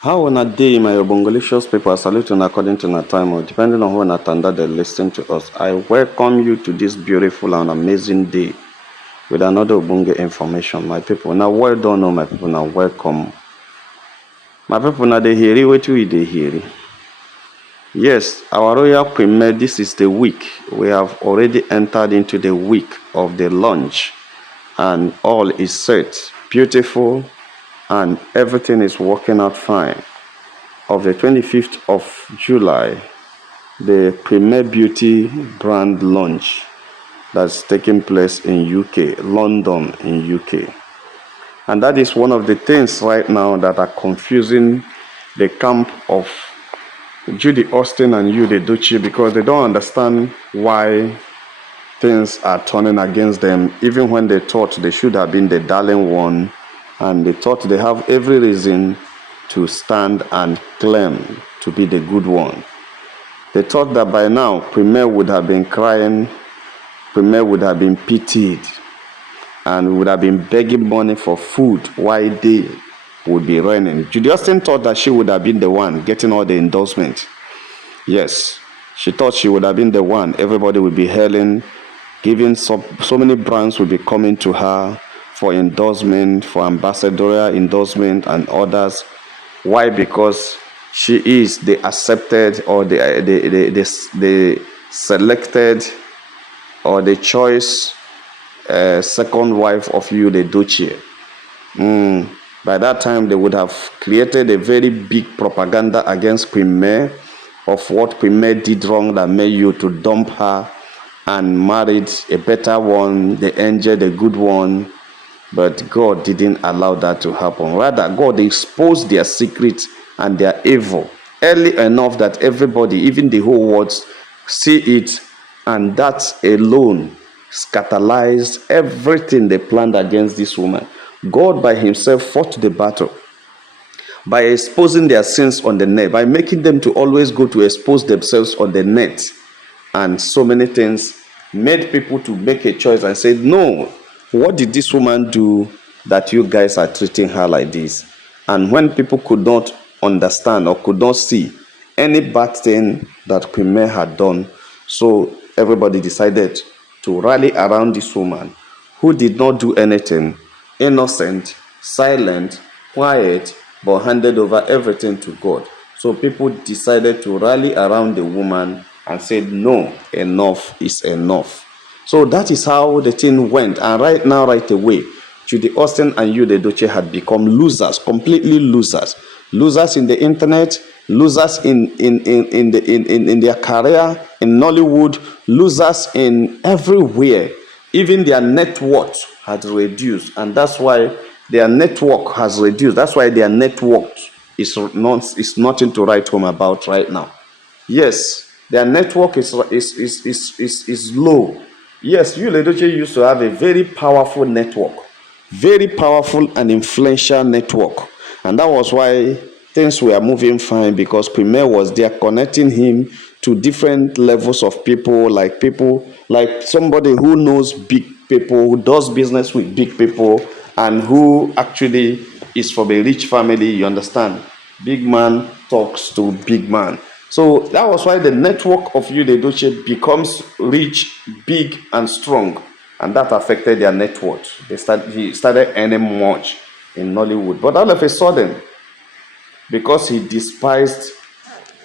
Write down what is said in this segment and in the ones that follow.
How on a day, my Obongolicious people, I salute you according to our time, or depending on when attended they listen to us. I welcome you to this beautiful and amazing day with another Obonge information, my people. Now, well done, oh, my people. Now, welcome. My people, now they hear it, wait till they hear it. Yes, our royal premier, this is the week. We have already entered into the week of the launch, and all is set, beautiful, and everything is working out fine. Of the 25th of July, the Premier Beauty brand launch that's taking place in UK, London in UK. And that is one of the things right now that are confusing the camp of Judy Austin and Edochie, because they don't understand why things are turning against them, even when they thought they should have been the darling one, and they thought they have every reason to stand and claim to be the good one. They thought that by now Premier would have been crying, Premier would have been pitied, and would have been begging money for food while they would be running. Judy Austin thought that she would have been the one getting all the endorsement. Yes, she thought she would have been the one. Everybody would be hailing, giving so many brands would be coming to her for endorsement, for ambassadorial endorsement and others. Why? Because she is the accepted or the selected or the choice second wife of Edochie. By that time, they would have created a very big propaganda against Premier of what Premier did wrong that made you to dump her and married a better one, the angel, the good one. But God didn't allow that to happen. Rather, God exposed their secret and their evil early enough that everybody, even the whole world, see it, and that alone scatterized everything they planned against this woman. God by himself fought the battle by exposing their sins on the net, by making them to always go to expose themselves on the net, and so many things made people to make a choice and say, no, what did this woman do that you guys are treating her like this? And when people could not understand or could not see any bad thing that Premier had done, so everybody decided to rally around this woman who did not do anything, innocent, silent, quiet, but handed over everything to God. So people decided to rally around the woman and said, no, enough is enough. So that is how the thing went. And right now, right away, Judy Austin and Edochie had become losers, completely losers. Losers in the internet, losers in their career, in Nollywood, losers in everywhere. Even their net worth had reduced. And that's why their network has reduced. That's why their net worth is nothing to write home about right now. Yes, their network is low. Yes, Edochie used to have a very powerful network, very powerful and influential network. And that was why things were moving fine, because Premier was there connecting him to different levels of people like somebody who knows big people, who does business with big people, and who actually is from a rich family, you understand. Big man talks to big man. So that was why the network of Edochie becomes rich, big, and strong. And that affected their net worth. He started earning much in Nollywood. But all of a sudden, because he despised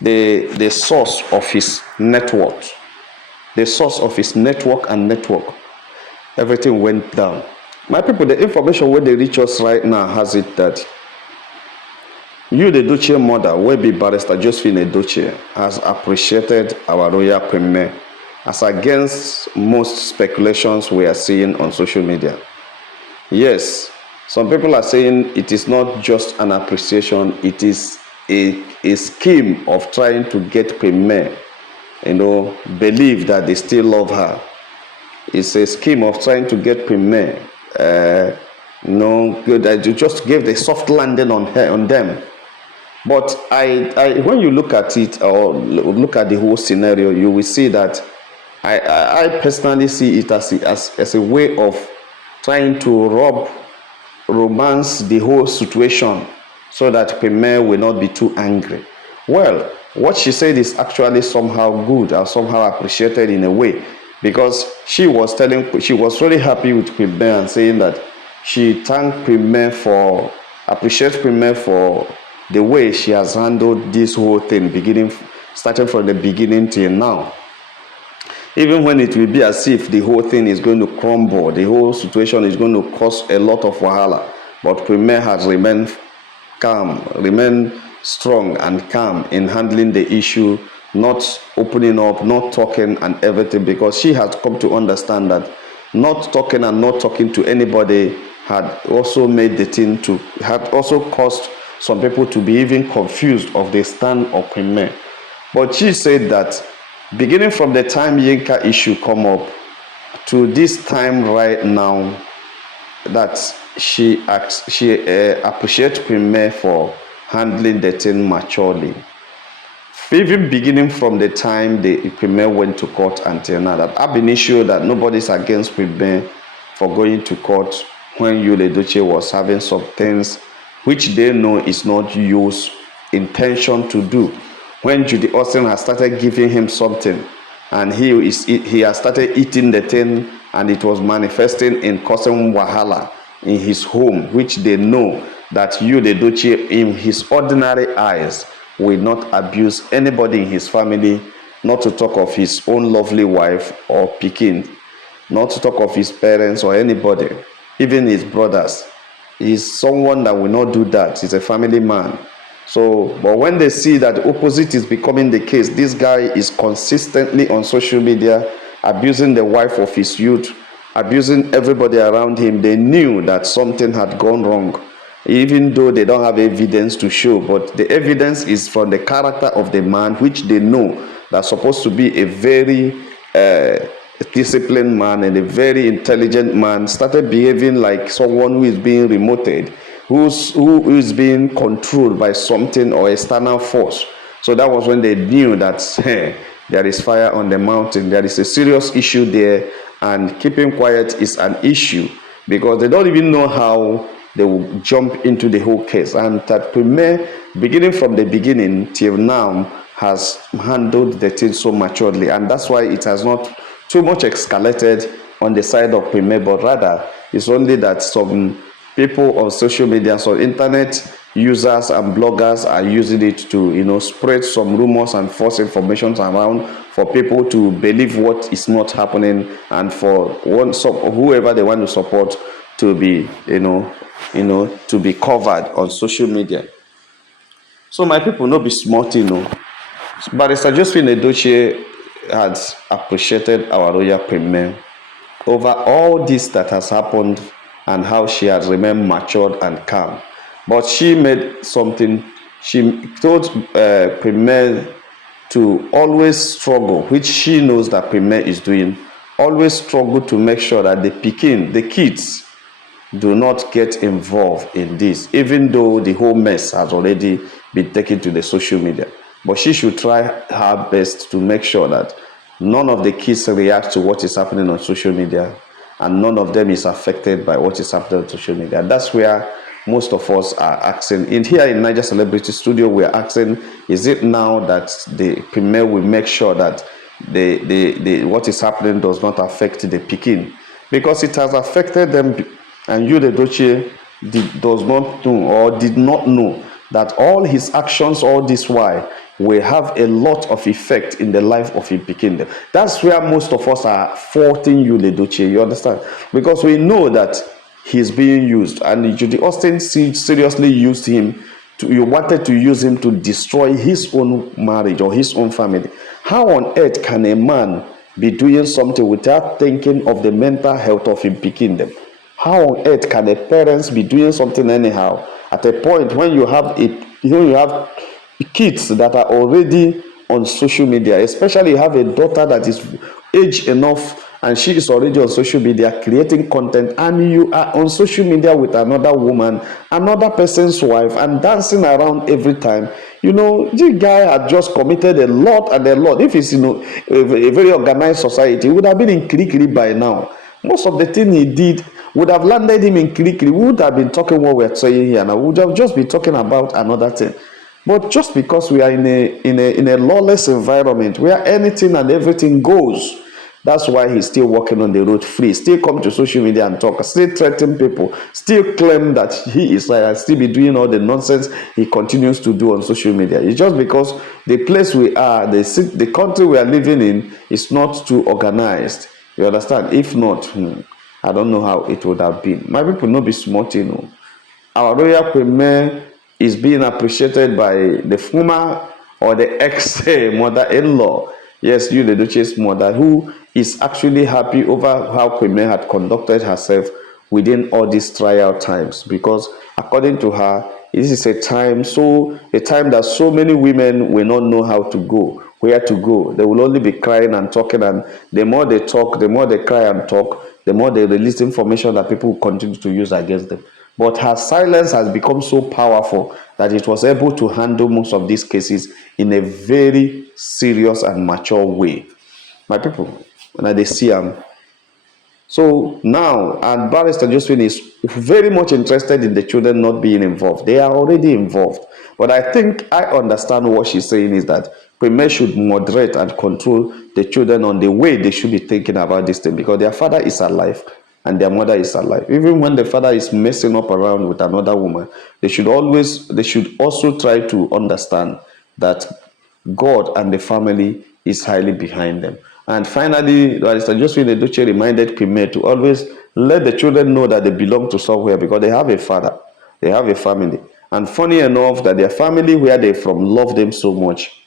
the source of his net worth, the source of his network and network, everything went down. My people, the information where they reach us right now has it that Edochie mother, will be Barrister Josephine Edochie, has appreciated our royal premier, as against most speculations we are seeing on social media. Yes, some people are saying it is not just an appreciation, it is a scheme of trying to get Premier, believe that they still love her. It's a scheme of trying to get Premier, to just give the soft landing on them. But when you look at it or look at the whole scenario, you will see that I personally see it as a way of trying to romance the whole situation so that Premier will not be too angry. Well, what she said is actually somehow good or somehow appreciated in a way, because she was really happy with Premier and saying that she thanked Premier for appreciates Premier for the way she has handled this whole thing, starting from the beginning till now. Even when it will be as if the whole thing is going to crumble, the whole situation is going to cause a lot of wahala, but Premier has remained calm, remained strong and calm in handling the issue, not opening up, not talking and everything, because she has come to understand that not talking and not talking to anybody had also caused some people to be even confused of the stand of Premier. But she said that beginning from the time Yinka issue come up to this time right now, that she appreciates Premier for handling the thing maturely. Even beginning from the time the Premier went to court until now, that I've been issued that nobody's against Premier for going to court when Edochie was having some things which they know is not Yu's intention to do. When Judy Austin has started giving him something and he has started eating the thing and it was manifesting in causing wahala in his home, which they know that Edochie in his ordinary eyes will not abuse anybody in his family, not to talk of his own lovely wife or pikin, not to talk of his parents or anybody, even his brothers. He's someone that will not do that. He's a family man. So, but when they see that the opposite is becoming the case, this guy is consistently on social media abusing the wife of his youth, abusing everybody around him, they knew that something had gone wrong, even though they don't have evidence to show. But the evidence is from the character of the man, which they know that's supposed to be a very disciplined man and a very intelligent man, started behaving like someone who is being remoted, who is being controlled by something or external force. So that was when they knew that there is fire on the mountain, there is a serious issue there, and keeping quiet is an issue, because they don't even know how they will jump into the whole case. And that Premier, beginning from the beginning till now, has handled the thing so maturely, and that's why it has not too much escalated on the side of Premier, but rather it's only that some people on social media, so internet users and bloggers are using it to spread some rumors and false information around for people to believe what is not happening, and for whoever they want to support to be to be covered on social media. So my people, no be smart, Barrister Josephine Edochie has appreciated our royal Premier over all this that has happened and how she has remained matured and calm. But she made something, she told Premier to always struggle, which she knows that Premier is doing, always struggle to make sure that the kids do not get involved in this, even though the whole mess has already been taken to the social media. But she should try her best to make sure that none of the kids react to what is happening on social media, and none of them is affected by what is happening on social media. That's where most of us are asking. Here in Niger Celebrity Studio, we are asking, is it now that the Premier will make sure that what is happening does not affect the Pikin? Because it has affected them, and Edochie does not know or did not know that all his actions all this while will have a lot of effect in the life of his Pikin. That's where most of us are faulting Edochie, you understand? Because we know that he's being used, and Judy Austin seriously used him you wanted to use him to destroy his own marriage or his own family. How on earth can a man be doing something without thinking of the mental health of him picking them? How on earth can a parents be doing something anyhow at a point when you have kids that are already on social media, especially you have a daughter that is age enough and she is already on social media creating content, and you are on social media with another woman, another person's wife, and dancing around every time. The guy had just committed a lot and a lot. If it's a very organized society, he would have been in Kirikiri by now. Most of the thing he did would have landed him in Kirikiri. We would have been talking what we're saying here now. We would have just been talking about another thing. But just because we are in a lawless environment where anything and everything goes, that's why he's still walking on the road free, still come to social media and talk, still threaten people, still claim that he is right, and still be doing all the nonsense he continues to do on social media. It's just because the place we are, the country we are living in is not too organized. You understand? If not, I don't know how it would have been. My people no be smart, you know. Our royal premier is being appreciated by the former or the ex mother-in-law. Yes, you, the Duchess mother, who is actually happy over how Queen had conducted herself within all these trial times. Because according to her, this is a time that so many women will not know how to go, where to go. They will only be crying and talking, and the more they talk, the more they cry and talk, the more they release information that people will continue to use against them. But her silence has become so powerful that it was able to handle most of these cases in a very serious and mature way. My people, when they see them. So now, and Barrister Josephine is very much interested in the children not being involved. They are already involved. But I think I understand what she's saying is that Premier should moderate and control the children on the way they should be thinking about this thing, because their father is alive and their mother is alive. Even when the father is messing up around with another woman, they should also try to understand that God and the family is highly behind them. And finally, Barrister Josephine Edochie reminded Premier to always let the children know that they belong to somewhere, because they have a father, they have a family. And funny enough, that their family where they're from love them so much.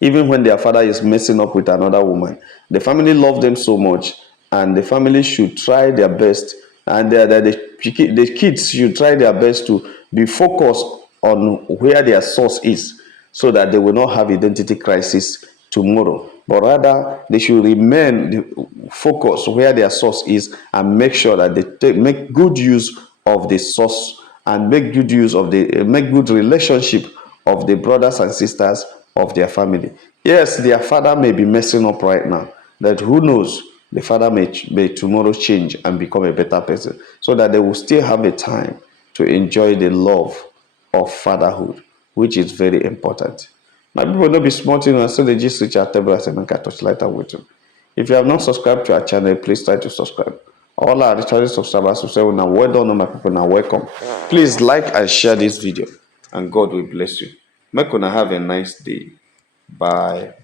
Even when their father is messing up with another woman, the family love them so much, and the family should try their best, and the kids should try their best to be focused on where their source is, so that they will not have identity crisis tomorrow, but rather they should remain focused where their source is, and make sure that they make good use of the source, and make good relationship of the brothers and sisters of their family. Yes, their father may be messing up right now, that who knows, the father may tomorrow change and become a better person, so that they will still have a time to enjoy the love of fatherhood, which is very important. My people, no be small thing, and so they just reach our table as a make a touch lighter with you. If you have not subscribed to our channel, please try to subscribe. All our returning subscribers will say, well, now well done, my people, now welcome. Please like and share this video, and God will bless you. Make una have a nice day. Bye.